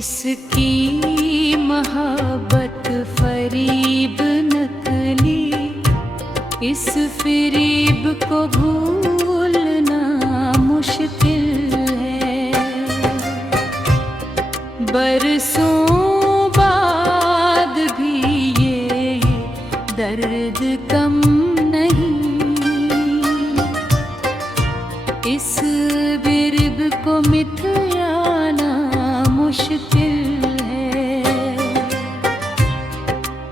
इसकी मोहब्बत फरीब नकली, इस फरीब को भूलना मुश्किल है। बरसों बाद भी ये दर्द कम नहीं, इस बिरब को मिटाना मुश्किल है।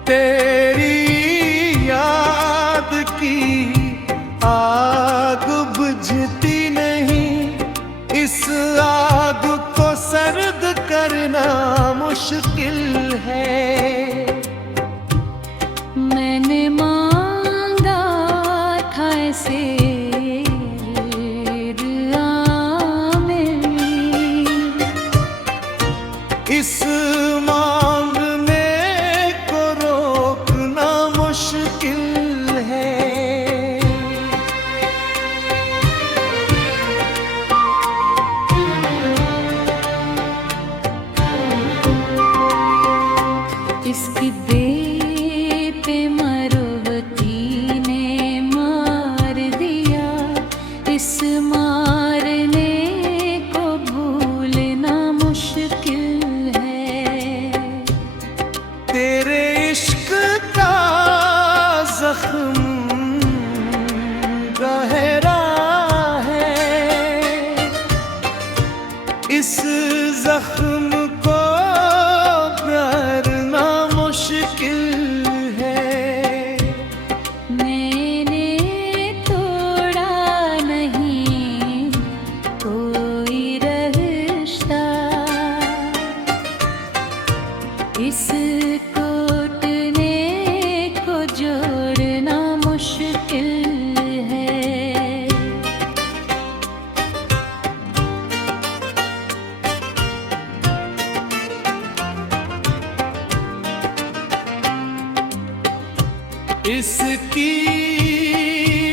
तेरी याद की आग बुझती नहीं, इस आग को सर्द करना मुश्किल है। मैंने मांगा था ऐसे इस मांगने को रोकना मुश्किल है। इसकी बेटे मरुवती ने मार दिया, इस मारने को भूलना मुश्किल। तेरे इश्क का जख्म गहरा है, इस जख्म को भरना मुश्किल है। मैंने तोड़ा नहीं कोई रिश्ता, इस टूटने को जोड़ना मुश्किल है। इसकी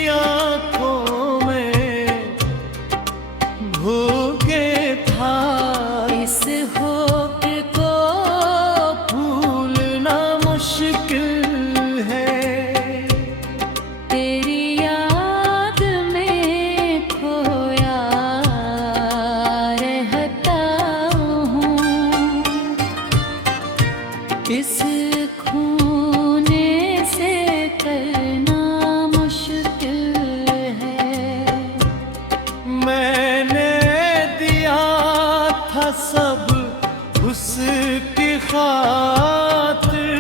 आँखों में भूखे था, इस होठ को भूलना मुश्किल है। तेरी याद में खोया रहता हूँ, इस खूने से करना मुश्किल है। मैंने दिया था सब उसकी खातिर,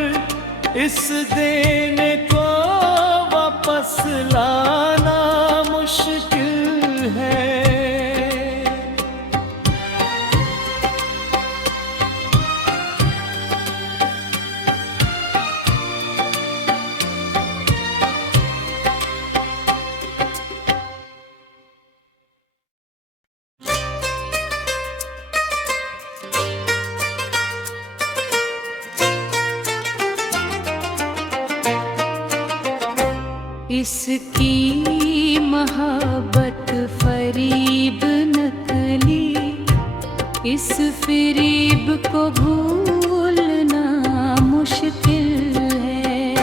इस देने को वापस लाना मुश्किल है। इसकी मोहब्बत फरीब नकली, इस फरीब को भूलना मुश्किल है।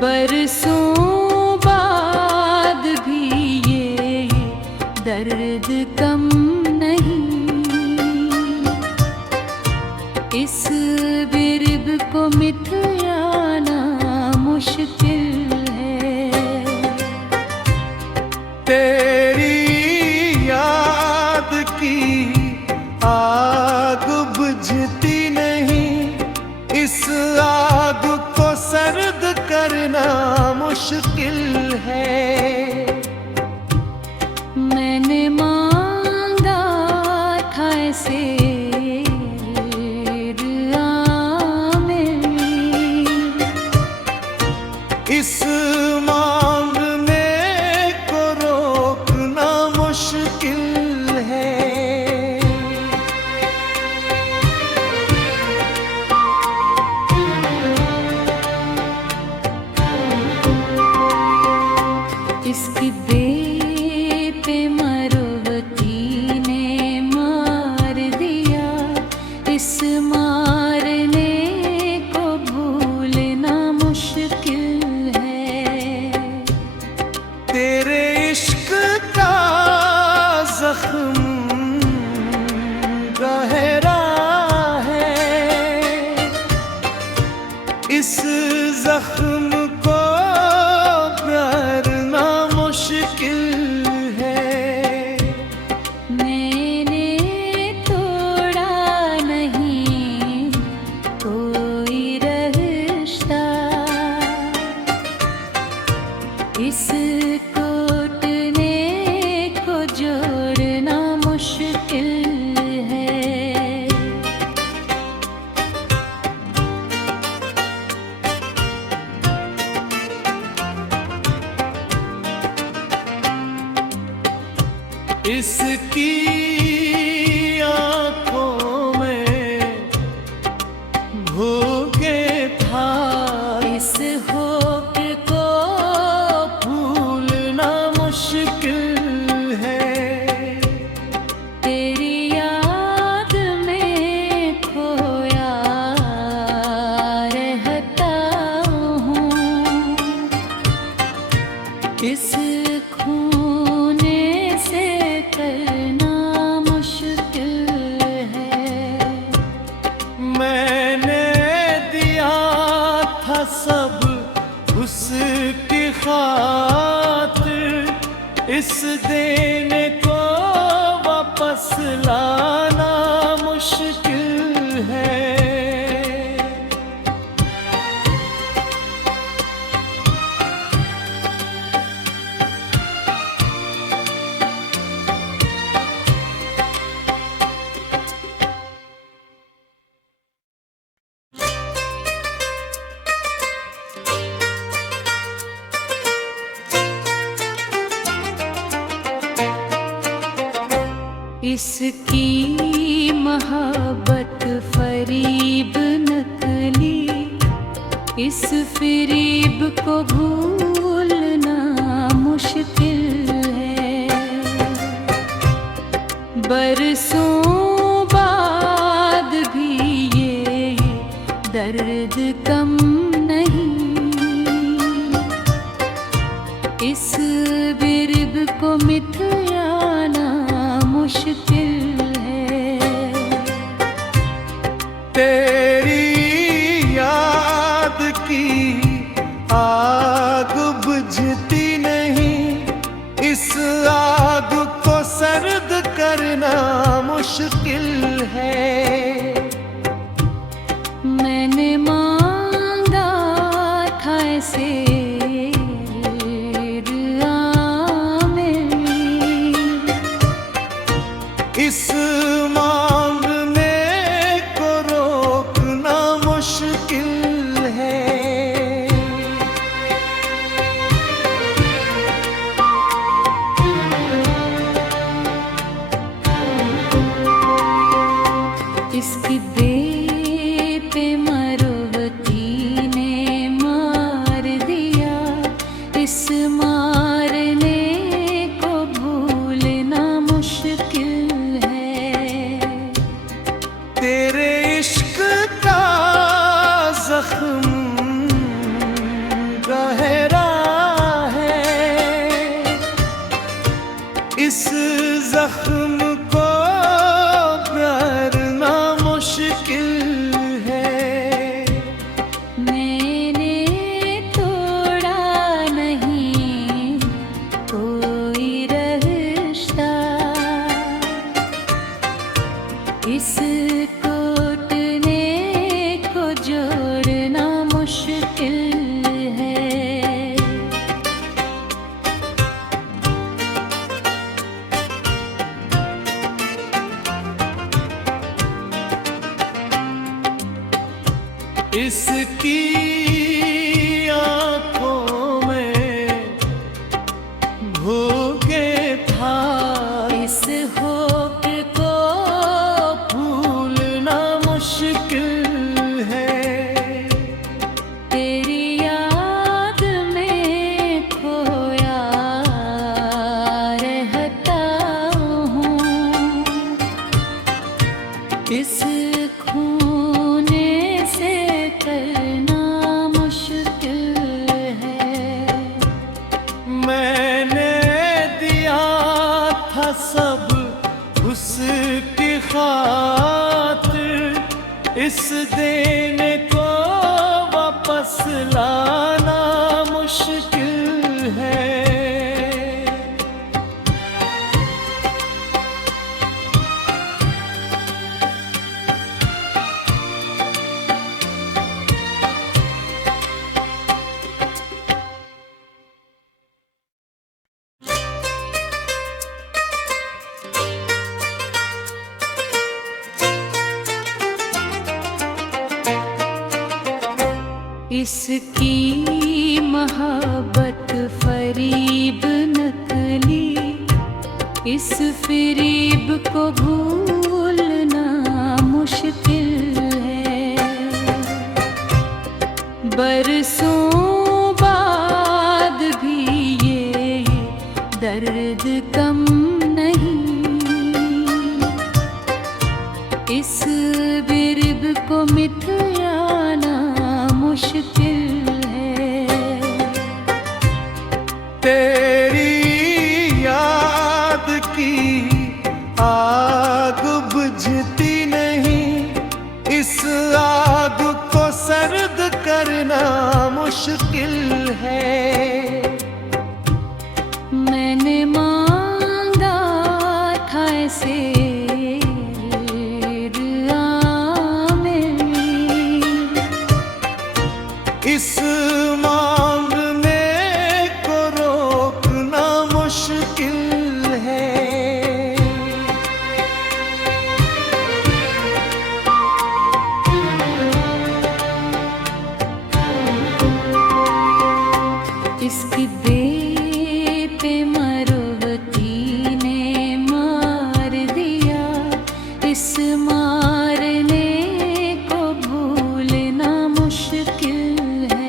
बरसों बाद भी ये दर्द कम नहीं, इस बिरब को मिटाना मुश्किल है। तेरी याद की आग बुझती नहीं, इस आग को सर्द करना मुश्किल है। मैंने मांगा था ऐसे इस मांगने को रोकना मुश्किल है। इसकी बेटे मरुवती ने मार दिया, इस जख्म को करना मुश्किल है। मैंने तोड़ा नहीं कोई रिश्ता, इस टूटने को जोड़ना मुश्किल है। इसकी आँखों में भूखे था, इस होक को भूलना मुश्किल है। तेरी याद में खोया रहता हूँ, इस खूने से करना मुश्किल है। मैंने दिया था सब उसकी खातिर, इस देने को वापस लाना मुश्किल है। इसकी मोहब्बत फरीब नकली, इस फरीब को भूलना मुश्किल है। बरसों बाद भी ये दर्द कम नहीं, इस बिरब को मिटाना मुश्किल है। तेरी याद की आग बुझती नहीं, इस आग को सर्द करना मुश्किल है। मैंने मांगा था ऐसे इस मांगने को रोकना मुश्किल है। इसकी दे पे मरवती ने मार दिया, इस मारने को भूलना मुश्किल है। तेरे इश्क का जख्म गहरा है, इस जख्म को करना मुश्किल है। मैंने तोड़ा नहीं कोई रिश्ता, इस टूटने को जोड़ना मुश्किल है। इसकी मोहब्बत फरीब नकली, इस फरीब को भूलना मुश्किल है। बरसों बाद भी ये दर्द कम नहीं, इस बिरब को मिटाना मुश्किल है। तेरी याद की आग बुझती नहीं, इस आग को सर्द करना मुश्किल है। मैंने मांगा था ऐसे इस मांगने को रोकना मुश्किल है। इसकी बेटे मरवती ने मार दिया, इस मारने को भूलना मुश्किल है।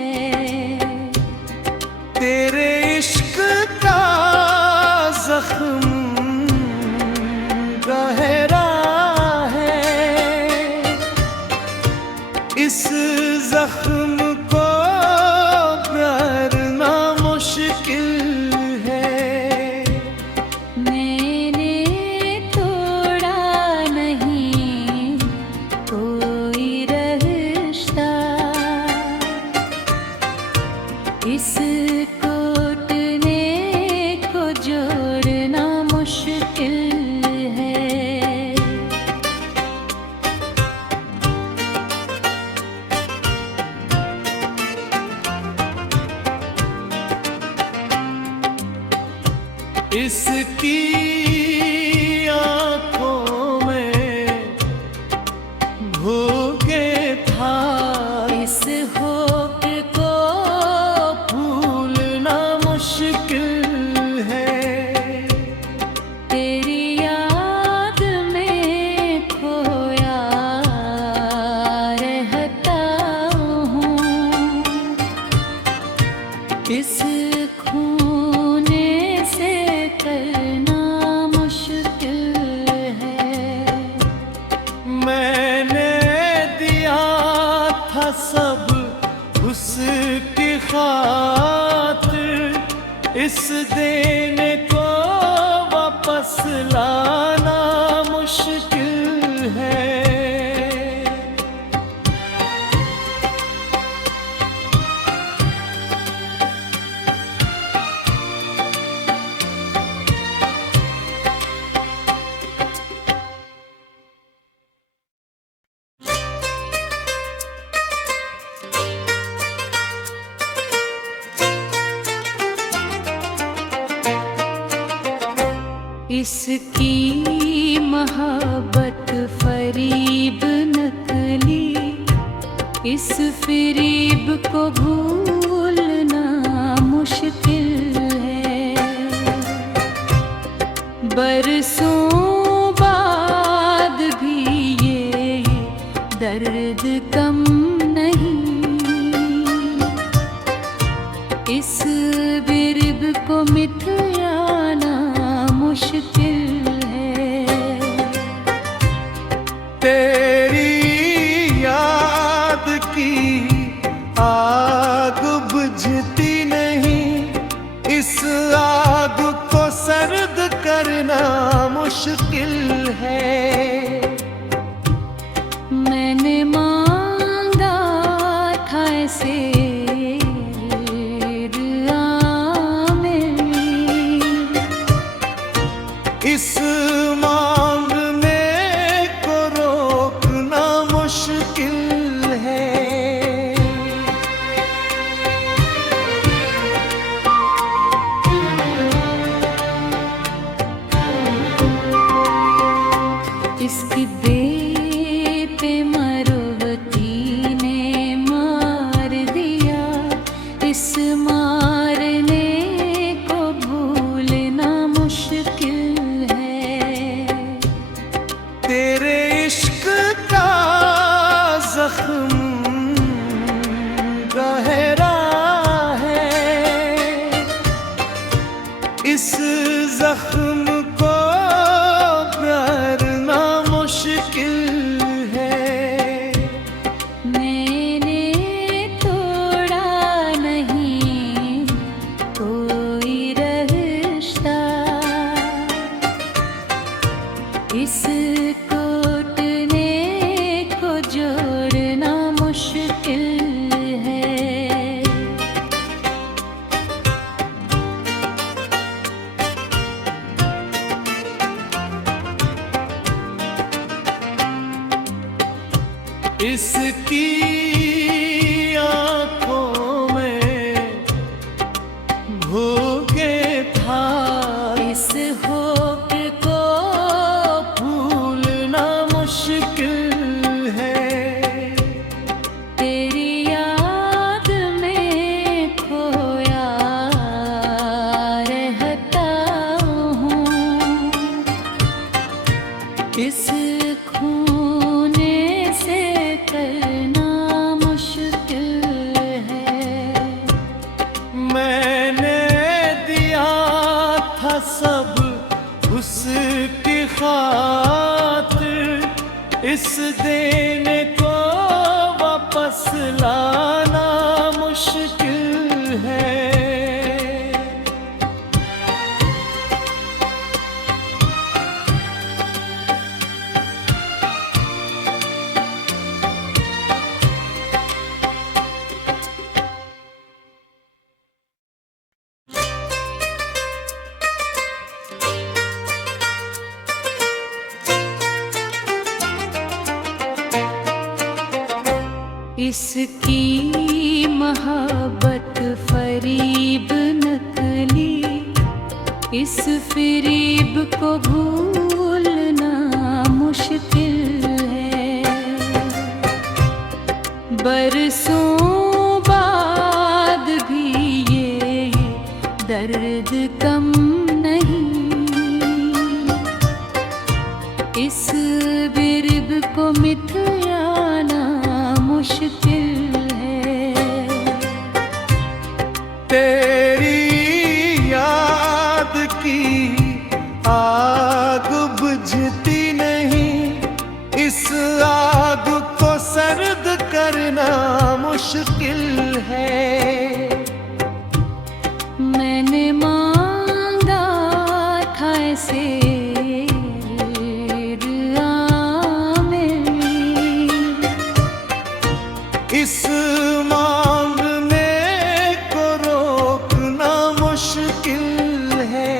तेरे इश्क का जख्म गहरा है, इस जख्म को भरना मुश्किल है। मैंने तोड़ा नहीं कोई रिश्ता, इस टूटने को जोड़ना मुश्किल है। इसकी आँखों में भूखे था, इस होठ को भूलना मुश्किल है। तेरी याद में खोया रहता हूँ, इस खूने से करना मुश्किल है। मैंने दिया था सब उसकी खातिर, इस देने को वापस लाना मुश्किल है। इसकी मोहब्बत फरीब नकली, इस फरीब को भूलना मुश्किल है। बरसों बाद भी ये दर्द कम नहीं, इस बिरब को मिटाना मुश्किल है। तेरी याद की आग बुझती नहीं, इस आग को सर्द करना मुश्किल है। मैंने मांगा था ऐसे इस मांगने को रोकना मुश्किल है। इसकी बेटे मरवती ने मार दिया, इसकी मोहब्बत फरीब नकली, इस फरीब को भूलना मुश्किल है। बरसों बाद भी ये दर्द कम नहीं, इस बिरब को मिटाना मुश्किल है। तेरी याद की आग बुझती नहीं, इस आग को सर्द करना मुश्किल है। मैंने मांगा था ऐसे इस मांगने को रोकना मुश्किल है।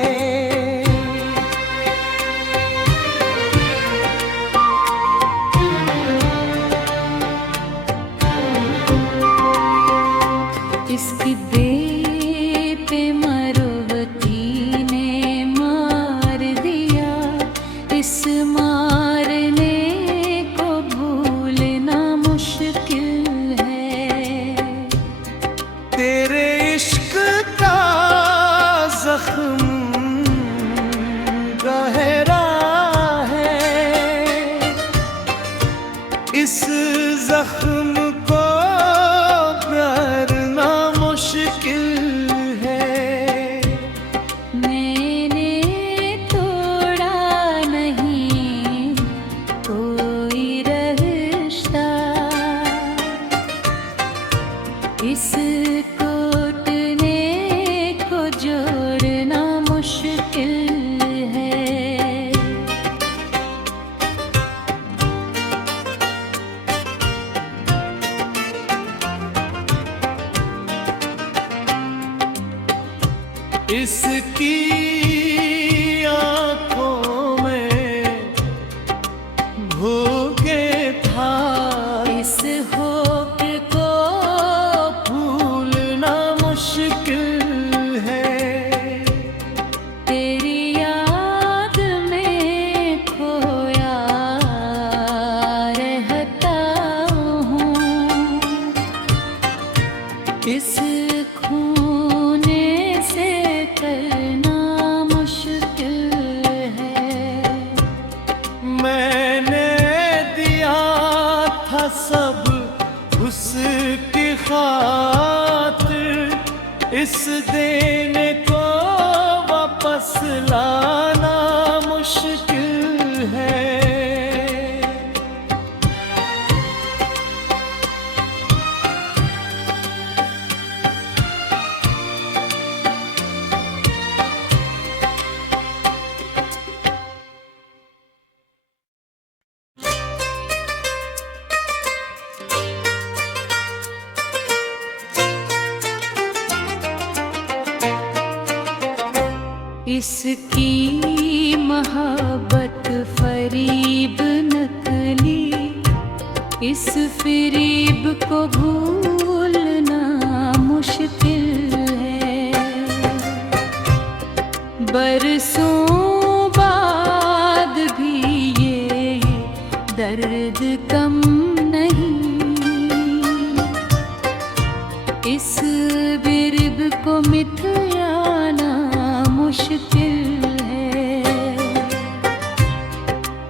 इसकी बेटे मरुवती ने मार दिया, इस मारने को भूलना मुश्किल है। तेरे इश्क का जख्म गहरा है, इस जख्म को भरना मुश्किल है। मैंने तोड़ा नहीं कोई रिश्ता, इस टूटने को जोड़ना मुश्किल है। इसकी आँखों में भूखे था, इस होक को भूलना मुश्किल है। तेरी याद में खोया रहता हूँ, इस खूने से करना मुश्किल है। मैंने दिया था सब उसकी खातिर, इस देने को वापस लाना मुश्किल है। इसकी मोहब्बत फरीब नकली, इस फरीब को भूलना मुश्किल है। बरसों बाद भी ये दर्द कम नहीं, इस बिरब को मिटाना मुश्किल है।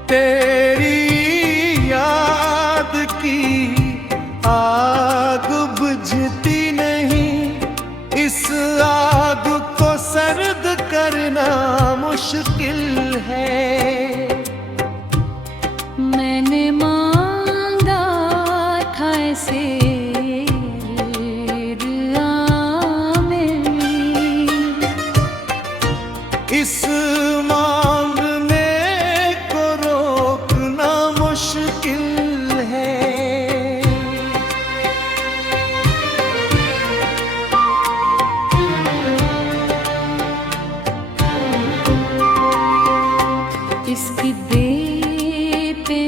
तेरी याद की आग बुझती नहीं, इस आग को सर्द करना मुश्किल है। मैंने मांगा था ऐसे इस मांगने को रोकना मुश्किल है। इसकी बेटे